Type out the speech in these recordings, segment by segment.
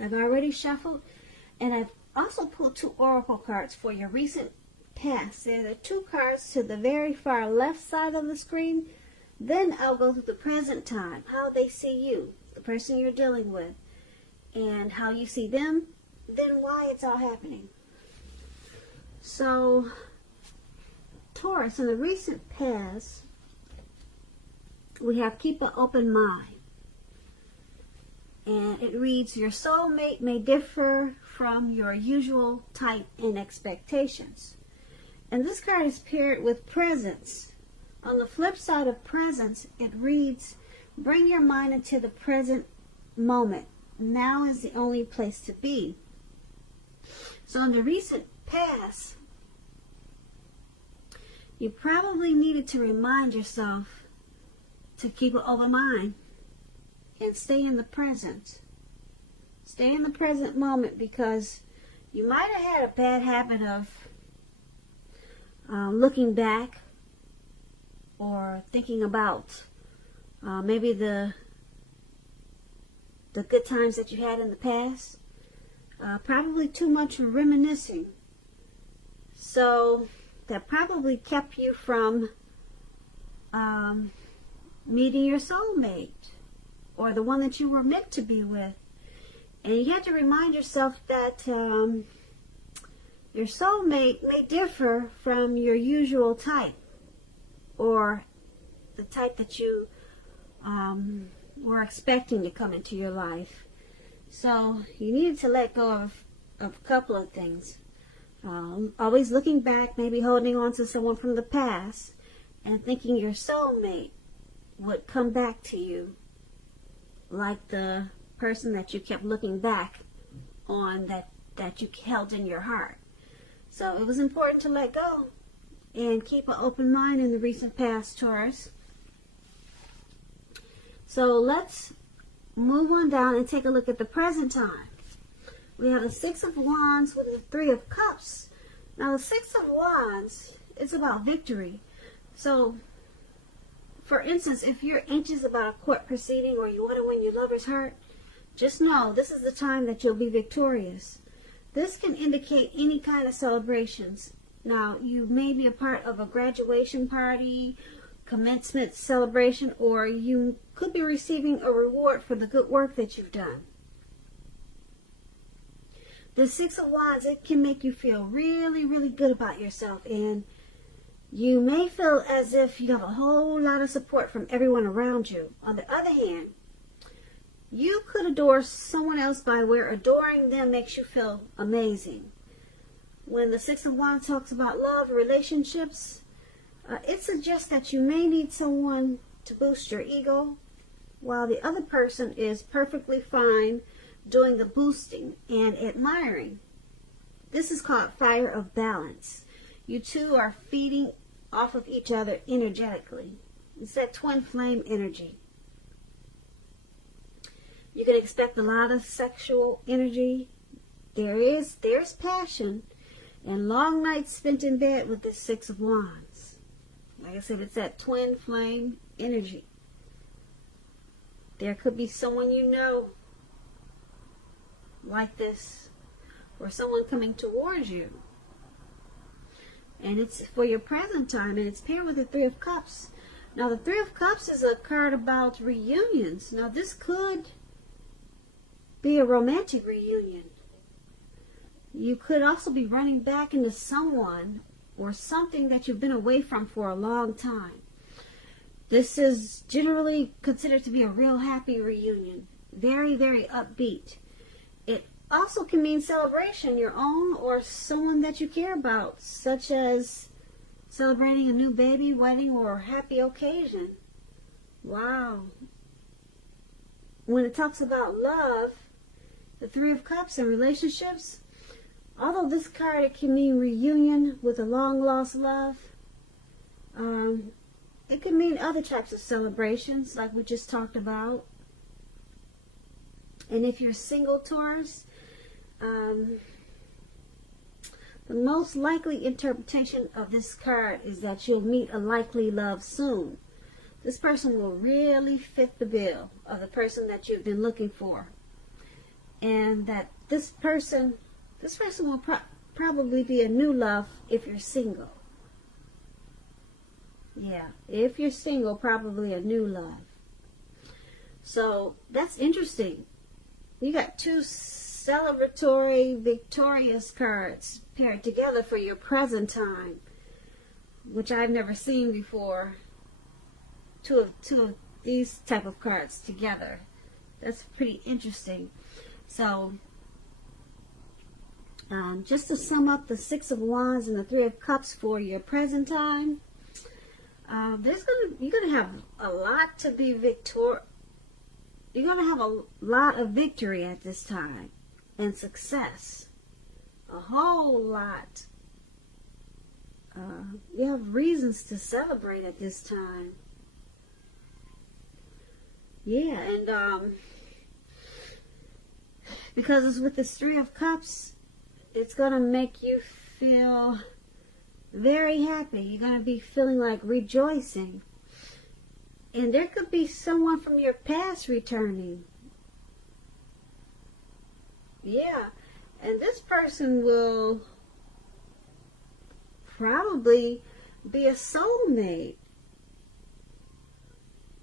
I've already shuffled, and I've also pulled 2 oracle cards for your recent past. There are 2 cards to the very far left side of the screen. Then I'll go through the present time, how they see you, the person you're dealing with, and how you see them, then why it's all happening. So, Taurus, in the recent past, we have keep an open mind. And it reads, your soulmate may differ from your usual type and expectations. And this card is paired with presence. On the flip side of presence, it reads, bring your mind into the present moment. Now is the only place to be. So in the recent past, you probably needed to remind yourself to keep an open mind and stay in the present. Stay in the present moment, because you might have had a bad habit of looking back or thinking about maybe the good times that you had in the past. Probably too much reminiscing. So that probably kept you from meeting your soulmate, or the one that you were meant to be with. And you have to remind yourself that your soulmate may differ from your usual type, or the type that you were expecting to come into your life. So you needed to let go of a couple of things. Always looking back, maybe holding on to someone from the past, and thinking your soulmate would come back to you like the person that you kept looking back on, that you held in your heart. So it was important to let go and keep an open mind in the recent past, Taurus. So let's move on down and take a look at the present time. We have the 6 of Wands with the 3 of Cups. Now the 6 of Wands is about victory. So, for instance, if you're anxious about a court proceeding, or you want to win your lover's heart, just know this is the time that you'll be victorious. This can indicate any kind of celebrations. Now, you may be a part of a graduation party, commencement celebration, or you could be receiving a reward for the good work that you've done. The 6 of Wands, it can make you feel really, really good about yourself, and you may feel as if you have a whole lot of support from everyone around you. On the other hand, you could adore someone else by where adoring them makes you feel amazing. When the 6 of Wands talks about love, relationships, it suggests that you may need someone to boost your ego, while the other person is perfectly fine doing the boosting and admiring. This is called fire of balance. You two are feeding off of each other energetically. It's that twin flame energy. You can expect a lot of sexual energy. There's passion and long nights spent in bed with this 6 of Wands. Like I said, it's that twin flame energy. There could be someone you know like this, or someone coming towards you. And it's for your present time, and it's paired with the 3 of Cups. Now, the 3 of Cups is a card about reunions. Now, this could be a romantic reunion. You could also be running back into someone or something that you've been away from for a long time. This is generally considered to be a real happy reunion. Very, very upbeat. It also can mean celebration, your own or someone that you care about, such as celebrating a new baby, wedding, or happy occasion. Wow. When it talks about love, the 3 of Cups and relationships, although this card, it can mean reunion with a long-lost love, it can mean other types of celebrations like we just talked about. And if you're single, Taurus, the most likely interpretation of this card is that you'll meet a likely love soon. This person will really fit the bill of the person that you've been looking for. and that this person will probably be a new love if you're single. Yeah, if you're single, probably a new love. So that's interesting. You got two celebratory, victorious cards paired together for your present time, which I've never seen before. Two of these type of cards together. That's pretty interesting. So, just to sum up the Six of Wands and the Three of Cups for your present time, you're gonna have a lot to be You're gonna have a lot of victory at this time and success. A whole lot. You have reasons to celebrate at this time. Yeah, and because it's with this Three of Cups, it's going to make you feel very happy. You're going to be feeling like rejoicing. And there could be someone from your past returning. Yeah, and this person will probably be a soulmate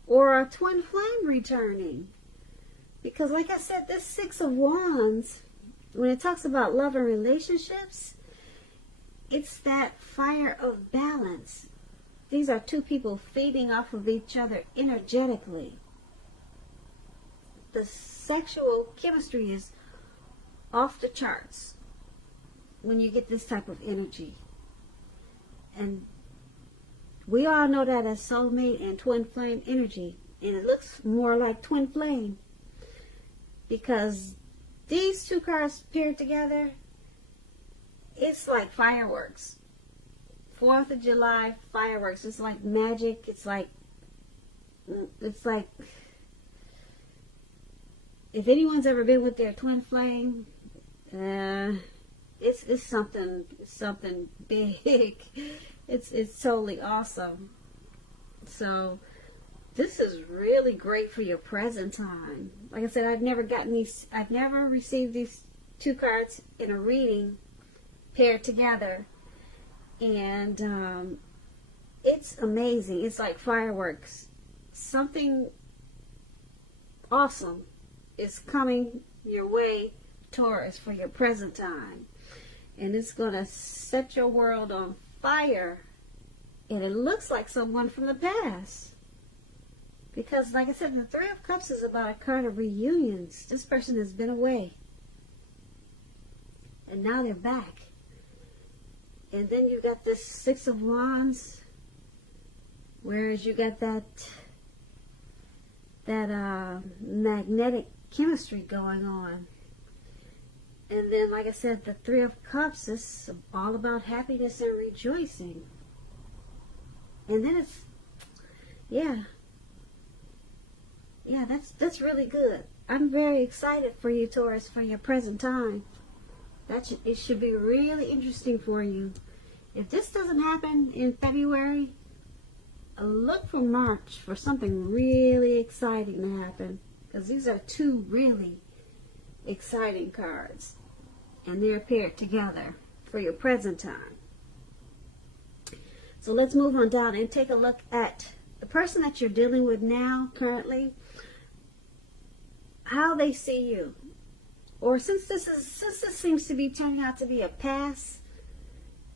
or a twin flame returning. Because like I said, this Six of Wands, when it talks about love and relationships, it's that fire of balance. These are two people feeding off of each other energetically. The sexual chemistry is off the charts when you get this type of energy. And we all know that as soulmate and twin flame energy. And it looks more like twin flame, because these two cards paired together, it's like fireworks. 4th of July fireworks. It's like magic. It's like if anyone's ever been with their twin flame, it's something big. It's totally awesome. So this is really great for your present time. Like I said, I've never received these two cards in a reading paired together. And it's amazing. It's like fireworks. Something awesome is coming your way, Taurus, for your present time. And it's going to set your world on fire. And it looks like someone from the past. Because, like I said, the Three of Cups is about a card of reunions. This person has been away. And now they're back. And then you got this Six of Wands. Whereas you got that magnetic chemistry going on. And then, like I said, the Three of Cups is all about happiness and rejoicing. And then it's, yeah, that's really good. I'm very excited for you, Taurus, for your present time. It should be really interesting for you. If this doesn't happen in February, look for March for something really exciting to happen. Because these are two really exciting cards. And they're paired together for your present time. So let's move on down and take a look at the person that you're dealing with now, currently. How they see you. Or since this seems to be turning out to be a past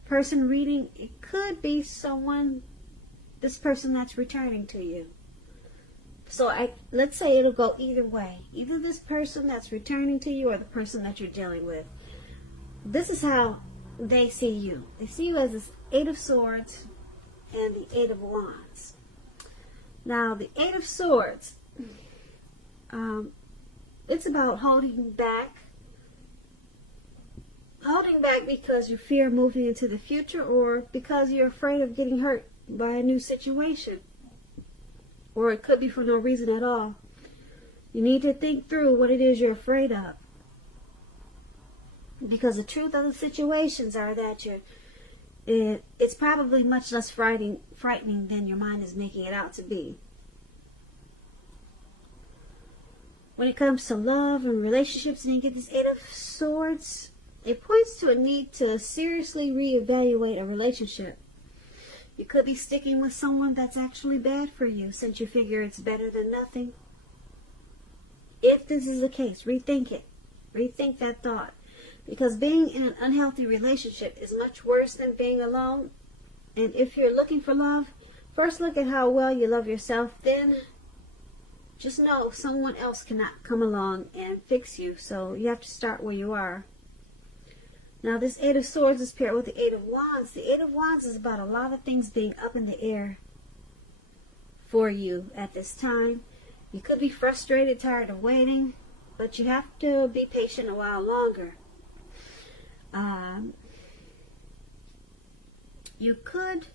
person reading, it could be this person that's returning to you. So let's say it'll go either way. Either this person that's returning to you or the person that you're dealing with. This is how they see you. They see you as this Eight of Swords and the Eight of Wands. Now, the Eight of Swords, it's about holding back. Holding back because you fear moving into the future, or because you're afraid of getting hurt by a new situation. Or it could be for no reason at all. You need to think through what it is you're afraid of. Because the truth of the situations are that it's probably much less frightening than your mind is making it out to be. when it comes to love and relationships, and you get this Eight of Swords, it points to a need to seriously reevaluate a relationship. You could be sticking with someone that's actually bad for you, since you figure it's better than nothing. If this is the case, rethink it. Rethink that thought. Because being in an unhealthy relationship is much worse than being alone. And if you're looking for love, first look at how well you love yourself. Then just know someone else cannot come along and fix you. So you have to start where you are. Now this Eight of Swords is paired with the Eight of Wands. The Eight of Wands is about a lot of things being up in the air for you at this time. You could be frustrated, tired of waiting, but you have to be patient a while longer. You could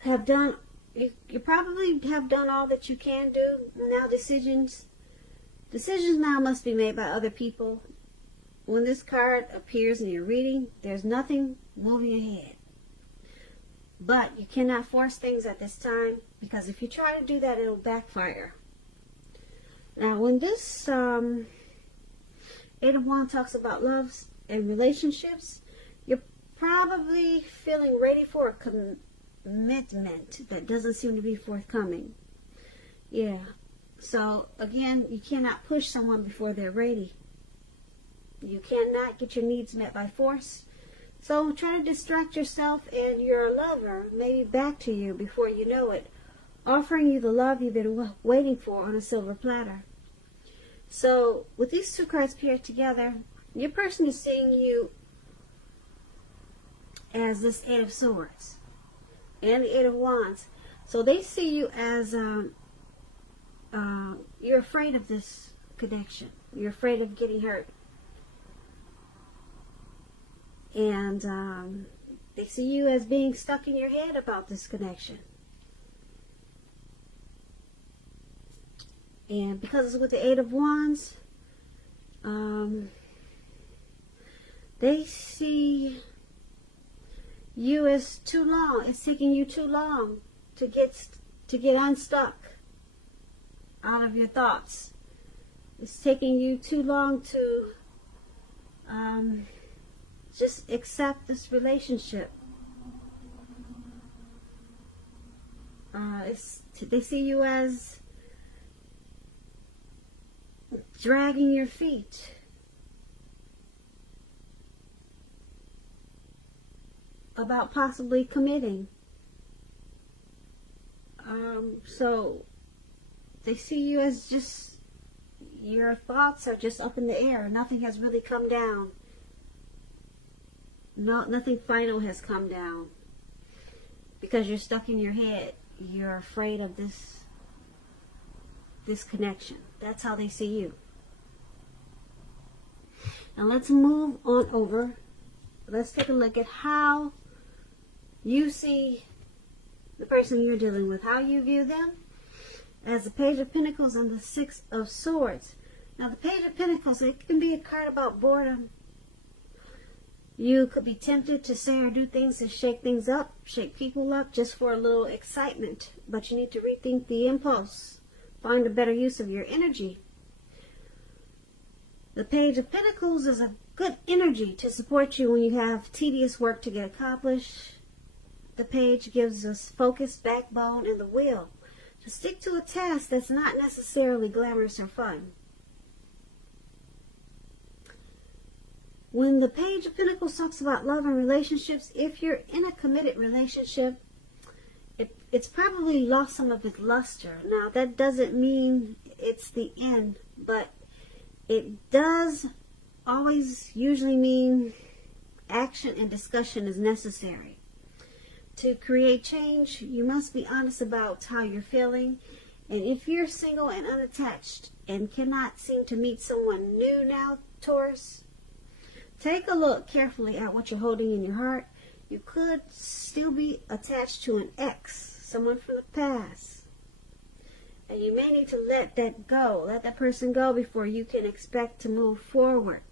have done, you probably have done all that you can do. Now decisions now must be made by other people. When this card appears in your reading, there's nothing moving ahead. But you cannot force things at this time, because if you try to do that, it'll backfire. Now, when this Eight of Wands talks about loves and relationships, you're probably feeling ready for a commitment that doesn't seem to be forthcoming. Yeah. So, again, you cannot push someone before they're ready. You cannot get your needs met by force. So try to distract yourself and your lover maybe back to you before you know it, offering you the love you've been waiting for on a silver platter. So with these two cards paired together, your person is seeing you as this Eight of Swords and the Eight of Wands. So they see you as you're afraid of this connection. You're afraid of getting hurt. And they see you as being stuck in your head about this connection. And because it's with the Eight of Wands, they see you as too long. It's taking you too long to get unstuck out of your thoughts. It's taking you too long to just accept this relationship. They see you as dragging your feet. About possibly committing. So they see you as just, your thoughts are just up in the air. Nothing has really come down. Nothing final has come down. Because you're stuck in your head. You're afraid of this connection. That's how they see you. Now let's move on over. Let's take a look at how you see the person you're dealing with. How you view them as the Page of Pentacles and the Six of Swords. Now the Page of Pentacles, it can be a card about boredom. You could be tempted to say or do things to shake things up, shake people up just for a little excitement. But you need to rethink the impulse. Find a better use of your energy. The Page of Pentacles is a good energy to support you when you have tedious work to get accomplished. The page gives us focus, backbone, and the will to stick to a task that's not necessarily glamorous or fun. When the Page of Pentacles talks about love and relationships, if you're in a committed relationship, it's probably lost some of its luster. Now, that doesn't mean it's the end, but it does always usually mean action and discussion is necessary. To create change, you must be honest about how you're feeling. And if you're single and unattached and cannot seem to meet someone new now, Taurus, take a look carefully at what you're holding in your heart. You could still be attached to an ex, someone from the past. And you may need to let that go, let that person go before you can expect to move forward.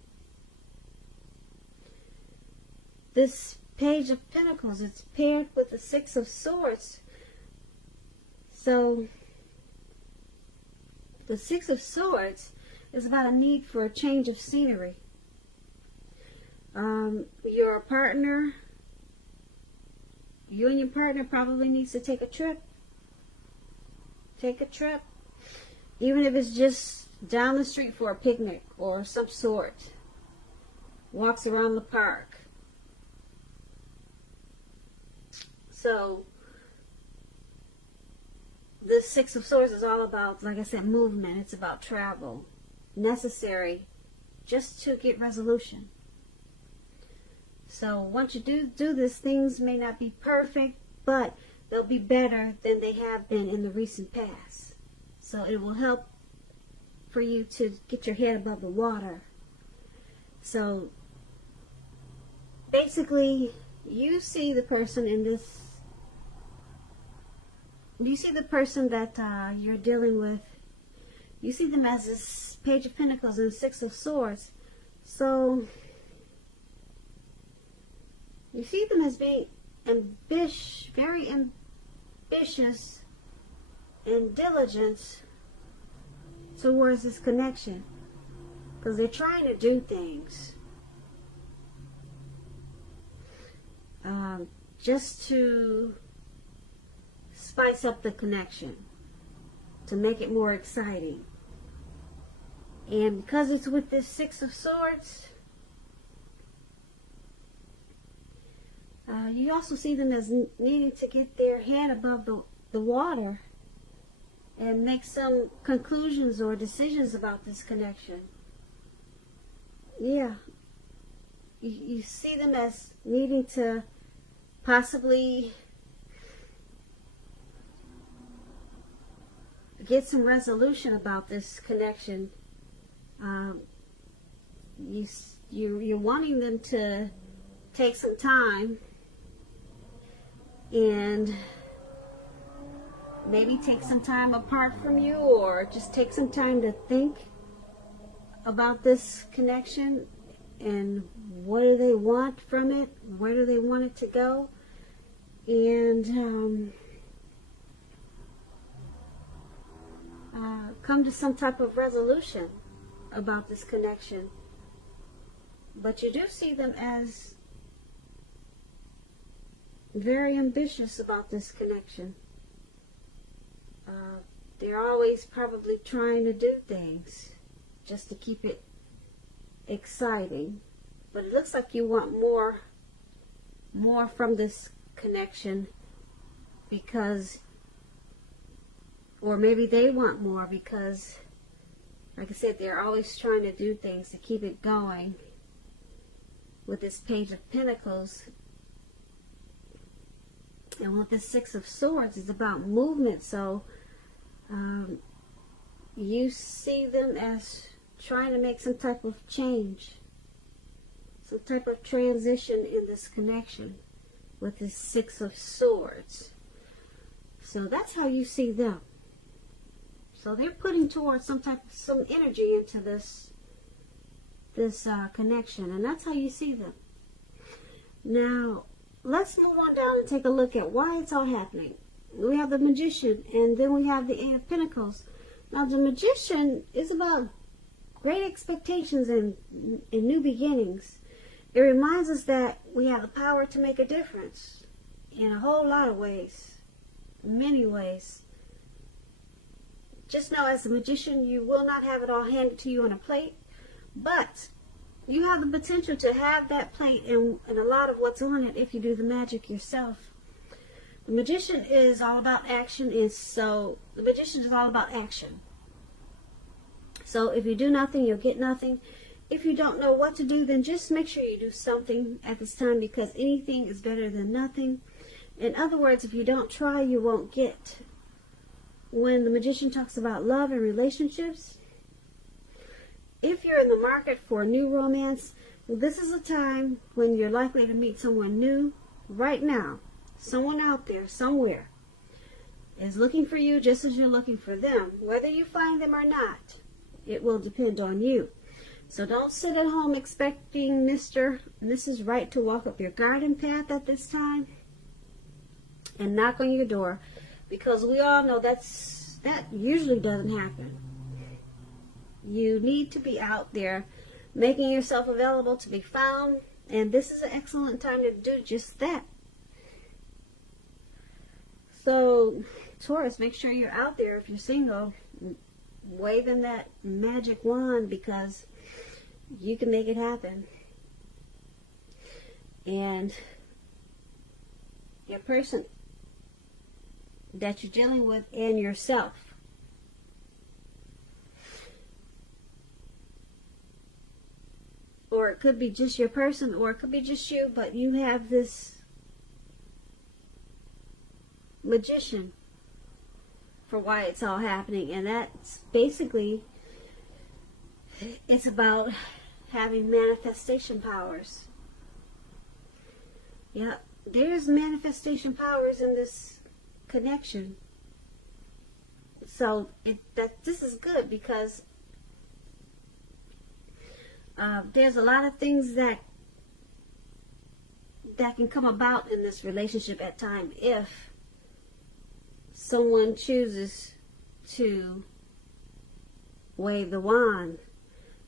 This Page of Pentacles, it's paired with the Six of Swords. So, the Six of Swords is about a need for a change of scenery. Your partner, you and your partner probably needs to take a trip. Take a trip. Even if it's just down the street for a picnic or some sort. Walks around the park. So, the Six of Swords is all about, like I said, movement. It's about travel. Necessary just to get resolution. So once you do this, things may not be perfect, but they'll be better than they have been in the recent past. So it will help for you to get your head above the water. So basically, you see the person in this, you see the person that you're dealing with, you see them as this Page of Pentacles and Six of Swords. So you see them as being very ambitious and diligent towards this connection, because they're trying to do things just to spice up the connection, to make it more exciting. And because it's with this Six of Swords, you also see them as needing to get their head above the water and make some conclusions or decisions about this connection. Yeah. You see them as needing to possibly get some resolution about this connection. You're wanting them to take some time and maybe take some time apart from you, or just take some time to think about this connection and what do they want from it, where do they want it to go, and come to some type of resolution about this connection. But you do see them as very ambitious about this connection. They're always probably trying to do things just to keep it exciting. But it looks like you want more from this connection, because, or maybe they want more because, like I said, they're always trying to do things to keep it going with this Page of Pentacles. And with the Six of Swords, it's about movement. So you see them as trying to make some type of change, some type of transition in this connection with this Six of Swords. So that's how you see them. So they're putting towards some energy into this connection, and that's how you see them. Now, let's move on down and take a look at why it's all happening. We have the Magician, and then we have the Eight of Pentacles. Now, the Magician is about great expectations and new beginnings. It reminds us that we have the power to make a difference in a whole lot of ways, many ways. Just know, as a magician, you will not have it all handed to you on a plate, but you have the potential to have that plate and a lot of what's on it if you do the magic yourself. The Magician is all about action, and so the Magician is all about action. So if you do nothing, you'll get nothing. If you don't know what to do, then just make sure you do something at this time, because anything is better than nothing. In other words, if you don't try, you won't get. When the Magician talks about love and relationships, if you're in the market for a new romance, this is a time when you're likely to meet someone new. Right now, someone out there somewhere is looking for you just as you're looking for them. Whether you find them or not, it will depend on you. So don't sit at home expecting Mr. and Mrs. Right to walk up your garden path at this time and knock on your door, because we all know that usually doesn't happen. You need to be out there making yourself available to be found, and this is an excellent time to do just that. So, Taurus, make sure you're out there if you're single, waving that magic wand, because you can make it happen. And your person that you're dealing with and yourself, or it could be just your person, or it could be just you, but you have this magician for why it's all happening. And that's basically, it's about having manifestation powers. Yeah, there's manifestation powers in this connection. So this is good, because there's a lot of things that can come about in this relationship at time if someone chooses to wave the wand.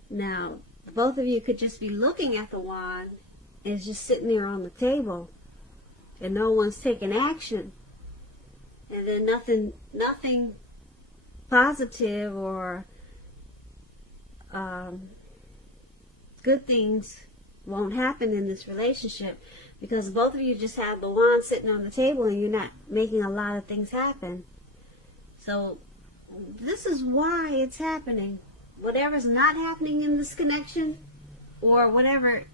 Now, both of you could just be looking at the wand and it's just sitting there on the table and no one's taking action, and then nothing positive or good things won't happen in this relationship, because both of you just have the wand sitting on the table and you're not making a lot of things happen. So this is why it's happening. Whatever's not happening in this connection, or whatever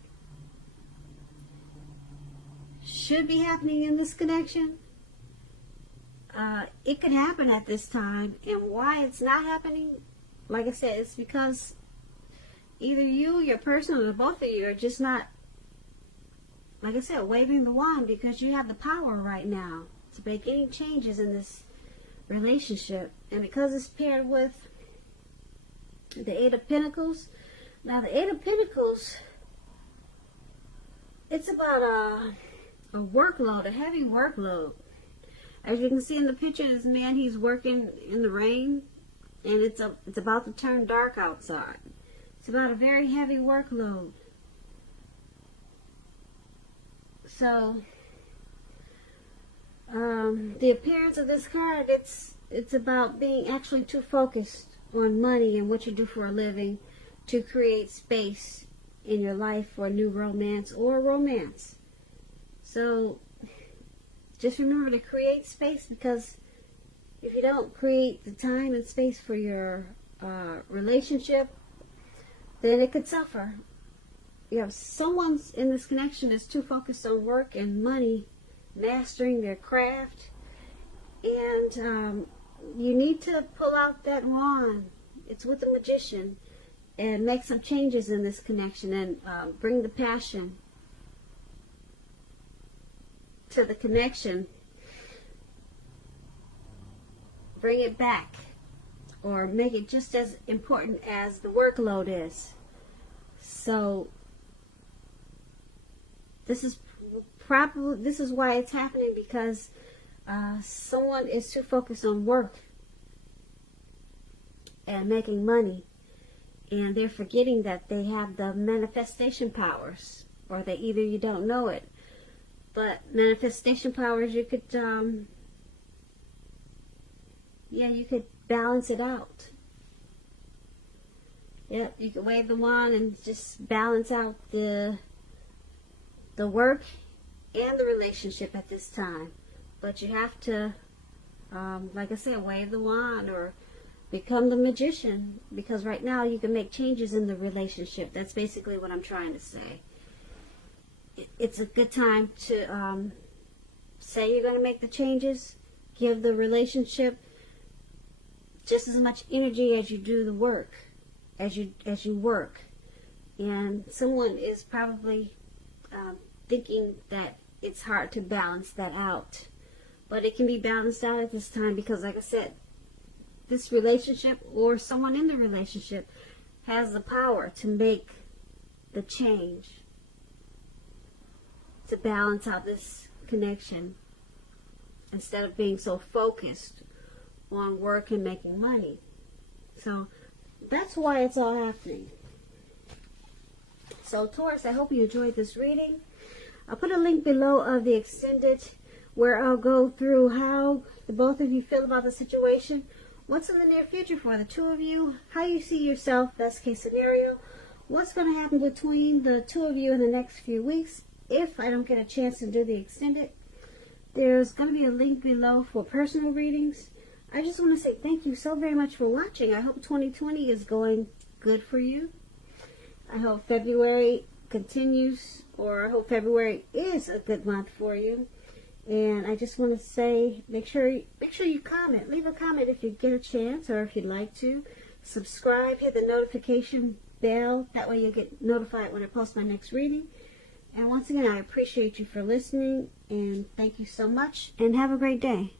should be happening in this connection, it could happen at this time. And why it's not happening, like I said, it's because either you, your person, or both of you are just not, like I said, waving the wand, because you have the power right now to make any changes in this relationship. And because it's paired with the Eight of Pentacles. Now the Eight of Pentacles, it's about a workload, a heavy workload. As you can see in the picture, this man, he's working in the rain, and it's about to turn dark outside. It's about a very heavy workload. So the appearance of this card, it's about being actually too focused on money and what you do for a living to create space in your life for a new romance or romance. So just remember to create space, because if you don't create the time and space for your relationship, then it could suffer. You know, someone's in this connection is too focused on work and money, mastering their craft, and you need to pull out that wand. It's with the magician, and make some changes in this connection, and bring the passion to the connection. Bring it back, or make it just as important as the workload is. So this is why it's happening, because someone is too focused on work and making money, and they're forgetting that they have the manifestation powers, or that either you don't know it. But manifestation powers, you could you could balance it out. Yep, you could wave the wand and just balance out the work and the relationship at this time. But you have to, like I said, wave the wand or become the magician, because right now you can make changes in the relationship. That's basically what I'm trying to say. It's a good time to say you're going to make the changes, give the relationship just as much energy as you do the work, as you work. And someone is probably thinking that it's hard to balance that out, but it can be balanced out at this time, because like I said, this relationship or someone in the relationship has the power to make the change, to balance out this connection, instead of being so focused on work and making money. So That's why it's all happening. So Taurus, I hope you enjoyed this reading. I'll put a link below of the extended where I'll go through how the both of you feel about the situation. What's in the near future for the two of you? How you see yourself, best case scenario. What's going to happen between the two of you in the next few weeks if I don't get a chance to do the extended. There's going to be a link below for personal readings. I just want to say thank you so very much for watching. I hope 2020 is going good for you. I hope February continues, or I hope February is a good month for you. And I just want to say, make sure you comment. Leave a comment if you get a chance, or if you'd like to. Subscribe, hit the notification bell. That way you'll get notified when I post my next reading. And once again, I appreciate you for listening, and thank you so much, and have a great day.